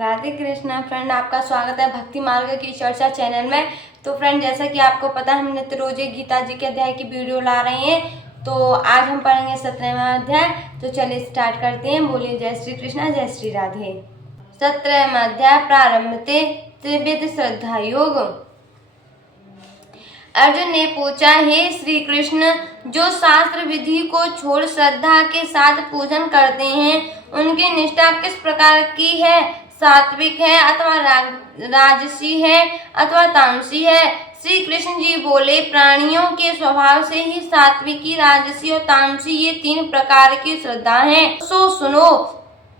Radhe Krishna friend, आपका स्वागत है भक्ति मार्ग की चर्चा चैनल में। तो फ्रेंड, जैसा कि आपको पता है, हम नित्य रोज गीता जी के अध्याय की वीडियो ला रहे हैं। तो आज हम पढ़ेंगे 17वां अध्याय। तो चलिए स्टार्ट करते हैं। बोलिए जय श्री कृष्णा, जय श्री राधे। 17वां अध्याय प्रारंभते त्रिविध श्रद्धा योग। अर्जुन ने पूछा, हे श्री कृष्ण, जो शास्त्र विधि को छोड़ श्रद्धा के साथ पूजन करते हैं, उनकी निष्ठा किस प्रकार की है? सात्विक है अथवा राजसी है अथवा तामसी है? श्री कृष्ण जी बोले, प्राणियों के स्वभाव से ही सात्विकी, राजसी और तामसी ये 3 प्रकार की श्रद्धा हैं। सो सुनो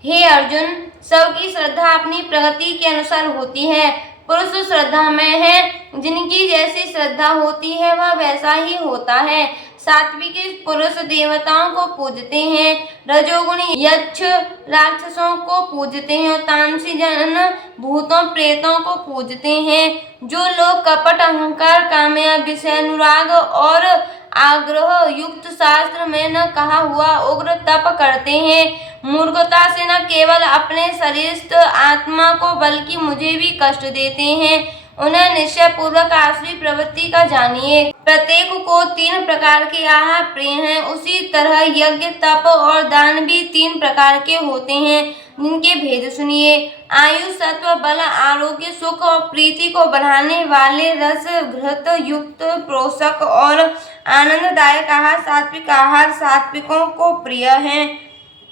हे अर्जुन, सबकी श्रद्धा अपनी प्रगति के अनुसार होती है। पुरुष श्रद्धा में है, जिनकी जैसी श्रद्धा होती है वह वैसा ही होता है। सात्विकी पुरुष देवताओं को पूजते हैं, रजोगुणी यक्ष राक्षसों को पूजते हैं और तामसी जन भूतों प्रेतों को पूजते हैं। जो लोग कपट, अहंकार, कामया, विषय अनुराग और आग्रह युक्त शास्त्र में न कहा हुआ उग्र तप करते हैं, मूर्खता से न केवल अपने शरीरस्थ आत्मा को बल्कि मुझे भी कष्ट देते हैं, उन्हें निश्चय पूर्वक आसुरी प्रवृत्ति का जानिए। प्रत्येक को 3 प्रकार के आहार प्रिय हैं। उसी तरह यज्ञ, तप और दान भी 3 प्रकार के होते हैं, जिनके भेद सुनिए। आयु, सत्व, बल, आरोग्य, सुख और प्रीति को बढ़ाने वाले रस घृत युक्त पोषक और आनंददायक आहार सात्विक आहार सात्विकों को प्रिय है।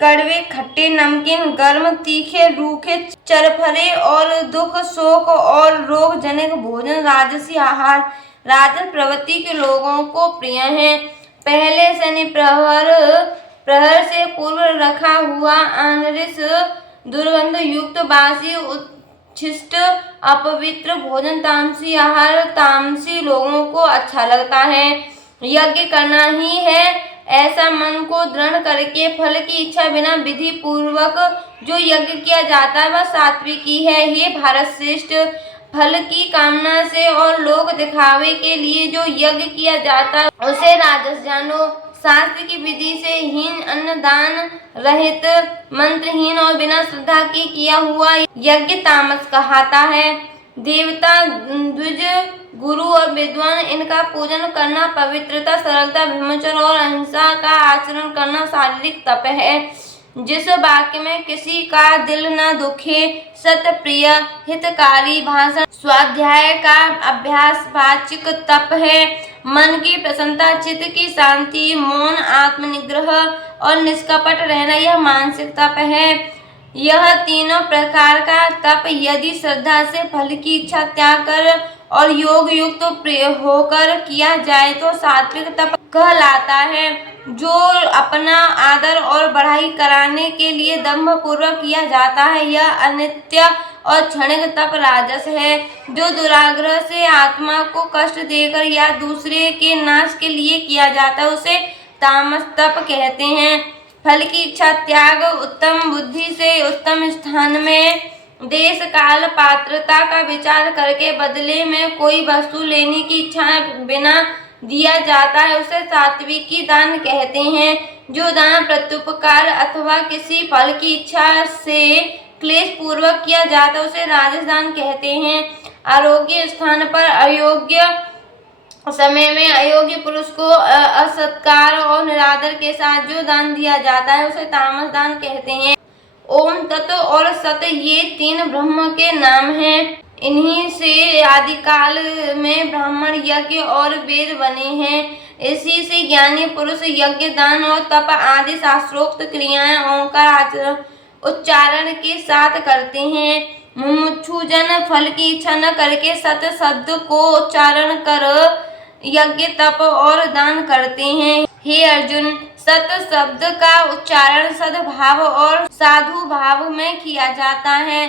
कड़वे, खट्टे, नमकीन, गर्म, तीखे, रूखे, चरफरे और दुख, शोक और रोग जनित भोजन राजसी आहार राजस प्रवृत्ति के लोगों को प्रिय है। पहले शनि प्रहर से पूर्व रखा हुआ अनरिस, दुर्गंध युक्त, बासी, उच्छिष्ट, अपवित्र भोजन तामसी आहार तामसी लोगों को अच्छा लगता है। यज्ञ करना ही है ऐसा मन को दृढ़ करके फल की इच्छा बिना विधि पूर्वक जो यज्ञ किया जाता है वह सात्विकी है। हे भारत श्रेष्ठ, फल की कामना से और लोक दिखावे के लिए जो यज्ञ किया जाता है उसे राजस जानो। शास्त्र की विधि से हीन, अन्नदान रहित, मंत्रहीन और बिना श्रद्धा के किया हुआ यज्ञ तामस कहलाता है। देवता, द्विज, गुरु और विद्वान इनका पूजन करना पवित्रता, सरलता, ब्रह्मचर्य और अहिंसा का आचरण करना शारीरिक तप है। जिस वाक्य में किसी का दिल न दुखे, सत्य, प्रिय, हितकारी भाषण, स्वाध्याय का अभ्यास वाचिक तप है। मन की प्रसन्नता, चित्त की शांति, मौन, आत्मनिग्रह और निष्कपट रहना यह मानसिक तप है। यह तीनों प्रकार का तप यदि श्रद्धा से फल की इच्छा त्याग कर और योग युक्त होकर किया जाए तो सात्विक तप कहलाता है। जो अपना आदर और बढ़ाई कराने के लिए दंभ पूर्वक किया जाता है यह अनित्य और क्षणिक तप राजस है। जो दुराग्रह से आत्मा को कष्ट देकर या दूसरे के नाश के लिए किया जाता है उसे तामस तप कहते हैं। फल की इच्छा त्याग, उत्तम बुद्धि से उत्तम स्थान में देश, काल, पात्रता का विचार करके बदले में कोई वस्तु लेने की इच्छा बिना दिया जाता है उसे सात्विकी दान कहते हैं। जो दान प्रत्युपकार अथवा किसी फल की इच्छा से क्लेश पूर्वक किया जाता है उसे राजस दान कहते हैं। आरोग्य स्थान पर अयोग्य समय में अयोग्य पुरुष को असत्कार और निरादर के साथ जो दान दिया जाता है उसे तामस दान कहते हैं। ओम, तत्व और सत ये 3 ब्रह्म के नाम हैं। इन्हीं से आदिकाल में ब्राह्मण, यज्ञ और वेद बने हैं। इसी से ज्ञानी पुरुष यज्ञ, दान और तप आदि शास्त्रोक्त क्रियाएं ओंकार उच्चारण के साथ करते हैं। मुमुक्षु जन फल की इच्छा न करके सत शब्द को उच्चारण कर यज्ञ, तप और दान करते हैं। हे अर्जुन, सत शब्द का उच्चारण सद्भाव और साधु भाव में किया जाता है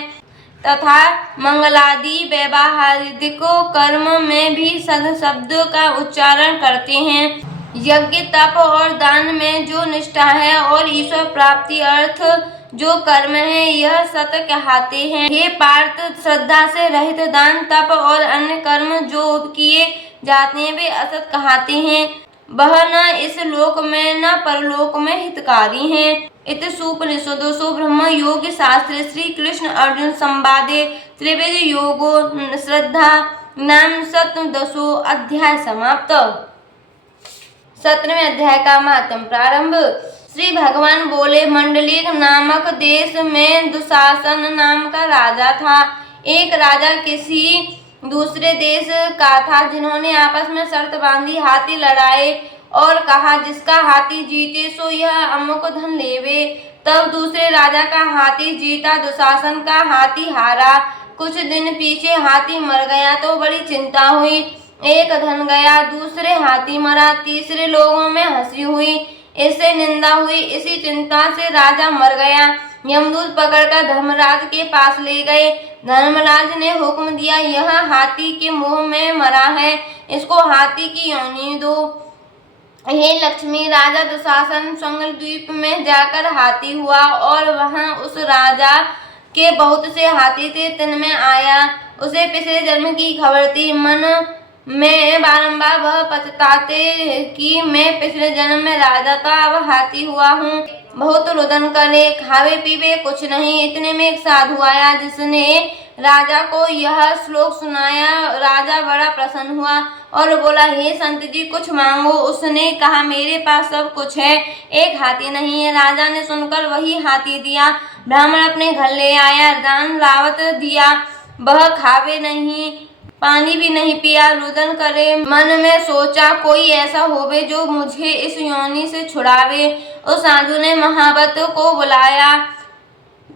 तथा मंगलादि वैवाहिक कर्म में भी सद शब्द का उच्चारण करते हैं। यज्ञ, तप और दान में जो निष्ठा है और ईश्वर प्राप्ति अर्थ जो कर्म है यह सत कहलाते हैं। हे पार्थ, श्रद्धा से रहित दान, तप और अन्य कर्म जो किए जाते हैं वे असत कहलाते हैं। वह न इस लोक में न परलोक में हितकारी हैं। इति सुपनिषदोषु ब्रह्म योग शास्त्रे श्री कृष्ण अर्जुन संवादे त्रिविध योगो श्रद्धा नाम 17वां अध्याय समाप्त। 17वें अध्याय का महात्म प्रारंभ। श्री भगवान बोले, मंडलिक नामक देश में दुशासन नाम का राजा था। एक राजा किसी दूसरे देश का था, जिन्होंने आपस में शर्त बांधी, हाथी लड़ाए और कहा, जिसका हाथी जीते सो यह अमुक धन लेवे। तब दूसरे राजा का हाथी जीता, दुशासन का हाथी हारा। कुछ दिन पीछे हाथी मर गया तो बड़ी चिंता हुई। एक धन गया, दूसरे हाथी मरा, तीसरे लोगों में हंसी हुई, इससे निंदा हुई। इसी चिंता से राजा मर गया। यमदूत पकड़कर धर्मराज के पास ले गए। धर्मराज ने हुक्म दिया, यह हाथी के मुंह में मरा है, इसको हाथी की योनि दो। हे लक्ष्मी, राजा दुशासन स्वंग द्वीप में जाकर हाथी हुआ और वहां उस राजा के बहुत से हाथी थे। तिनमें आया, उसे पिछले जन्म की खबर थी। मन में बारंबार वह पछताते कि मैं पिछले जन्म में राजा था, अब हाथी हुआ हूँ। बहुत रुदन करे, खावे पीवे कुछ नहीं। इतने में एक साधु आया, जिसने राजा को यह श्लोक सुनाया। राजा बड़ा प्रसन्न हुआ और बोला, हे संत जी, कुछ मांगो। उसने कहा, मेरे पास सब कुछ है, एक हाथी नहीं है। राजा ने सुनकर वही हाथी दिया। ब्राह्मण अपने घर ले आया, दान लावत दिया। वह खावे नहीं, पानी भी नहीं पिया, रुदन करे। मन में सोचा, कोई ऐसा होवे जो मुझे इस योनि से छुड़ावे। उस साधु ने महावत को बुलाया,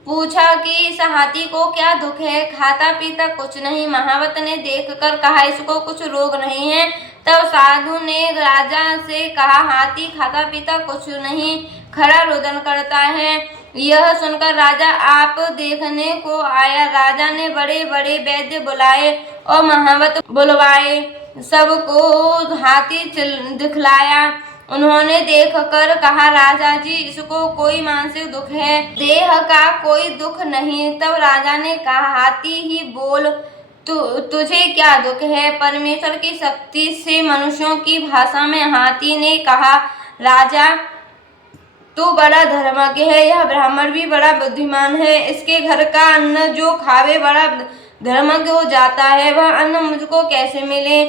पूछा कि इस हाथी को क्या दुख है, खाता पीता कुछ नहीं। महावत ने देखकर कहा, इसको कुछ रोग नहीं है। तब साधु ने राजा से कहा, हाथी खाता पीता कुछ नहीं, खड़ा रुदन करता है। यह सुनकर राजा आप देखने को आया। राजा ने बड़े बड़े वैद्य बुलाए और महावत बुलवाए, सबको हाथी दिखलाया। उन्होंने देखकर कहा, राजा जी, इसको कोई मानसिक दुख है, देह का कोई दुख नहीं। तब राजा ने कहा, हाथी ही बोल, तुझे क्या दुख है। परमेश्वर की शक्ति से मनुष्यों की भाषा में हाथी ने कहा, राजा, तू बड़ा धर्मज्ञ है, यह ब्राह्मण भी बड़ा बुद्धिमान है। इसके घर का अन्न जो खावे बड़ा धर्मज्ञ हो जाता है, वह अन्न मुझको कैसे मिले।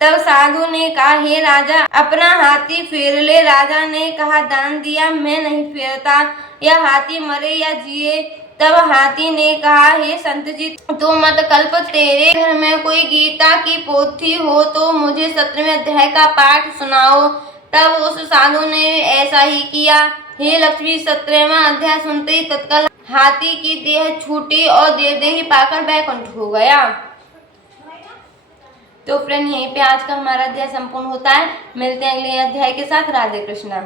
तब साधु ने कहा, हे राजा, अपना हाथी फेर ले। राजा ने कहा, दान दिया, मैं नहीं फेरता, यह हाथी मरे या जिए। तब हाथी ने कहा, हे संत जी, तू मत कल्प, तेरे घर में कोई गीता की पोथी हो तो मुझे 17वें अध्याय का पाठ सुनाओ। तब उस साधु ने ऐसा ही किया। हे लक्ष्मी, 17वां अध्याय सुनते ही तत्काल हाथी की देह छूटी और देवदेही पाकर बैकुंठ हो गया। तो फ्रेंड, यहीं पे आज का हमारा अध्याय संपूर्ण होता है। मिलते हैं अगले अध्याय के साथ। राधे कृष्णा।